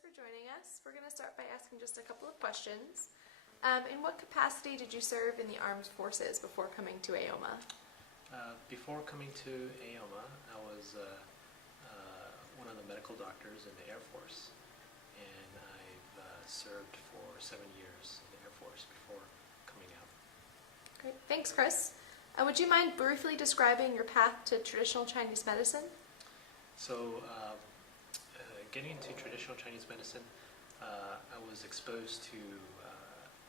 Chris, for joining us. We're going to start by asking just a couple of questions. In what capacity did you serve in the armed forces before coming to AOMA? Before coming to AOMA, I was one of the medical doctors in the Air Force, and I've served for 7 years in the Air Force before coming out. Great. Thanks, Chris. Would you mind briefly describing your path to traditional Chinese medicine? So, getting into traditional Chinese medicine, I was exposed to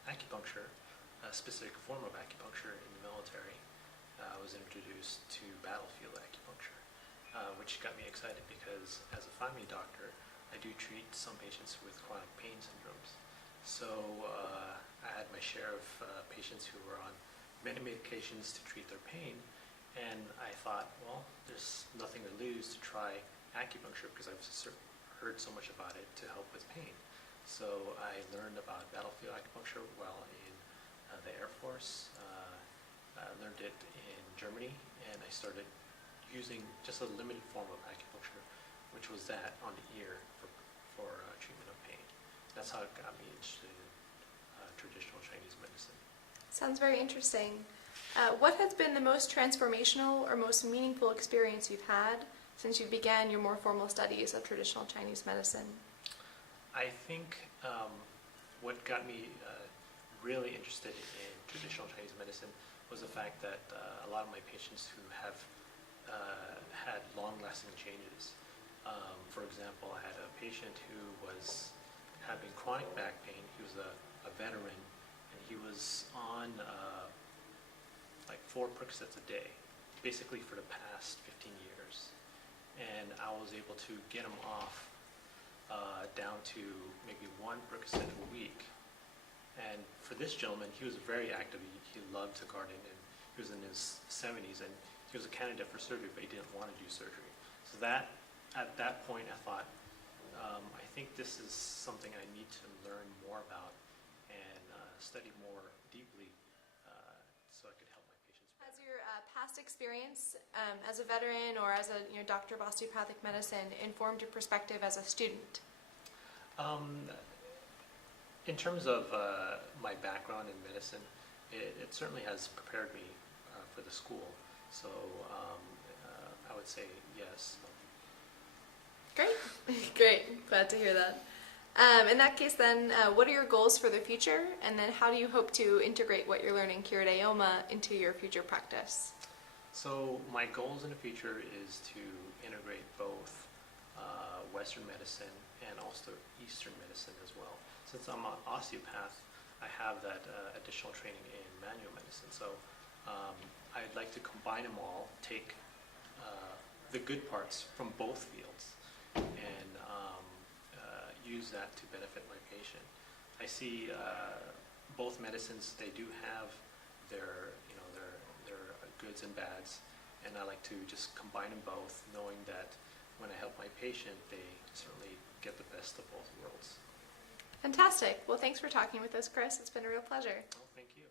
acupuncture, a specific form of acupuncture in the military. I was introduced to battlefield acupuncture, which got me excited because as a family doctor, I do treat some patients with chronic pain syndromes. So I had my share of patients who were on many medications to treat their pain, and I thought, well, there's nothing to lose to try acupuncture because I've heard so much about it to help with pain. So I learned about battlefield acupuncture while in the Air Force. I learned it in Germany, and I started using just a limited form of acupuncture, which was that on the ear for treatment of pain. That's how it got me interested in traditional Chinese medicine. Sounds very interesting. What has been the most transformational or most meaningful experience you've had since you began your more formal studies of traditional Chinese medicine? I think what got me really interested in traditional Chinese medicine was the fact that a lot of my patients who have had long-lasting changes. For example, I had a patient who was having chronic back pain. He was a veteran, and he was on like 4 Percocets a day, basically for the past 15 years. And I was able to get him off down to maybe 1 Percocet a week. And for this gentleman, he was very active. He loved to garden, and he was in his 70s, and he was a candidate for surgery, but he didn't want to do surgery. So that, at that point, I thought, I think this is something I need to learn more about and study more deeply so I could help my patients better. Has your past experience as a veteran or as a doctor of osteopathic medicine informed your perspective as a student? In terms of my background in medicine, it certainly has prepared me for the school. So I would say yes. Great. Great. Glad to hear that. In that case then, what are your goals for the future, and then how do you hope to integrate what you're learning here at AOMA into your future practice? So my goals in the future is to integrate both Western medicine and also Eastern medicine as well. Since I'm an osteopath, I have that additional training in manual medicine. So I'd like to combine them all, take the good parts from both fields, and use that to benefit my patient. I see both medicines; they do have their goods and bads, and I like to just combine them both, knowing that when I help my patient, they certainly get the best of both worlds. Fantastic. Well, thanks for talking with us, Chris. It's been a real pleasure. Oh, thank you.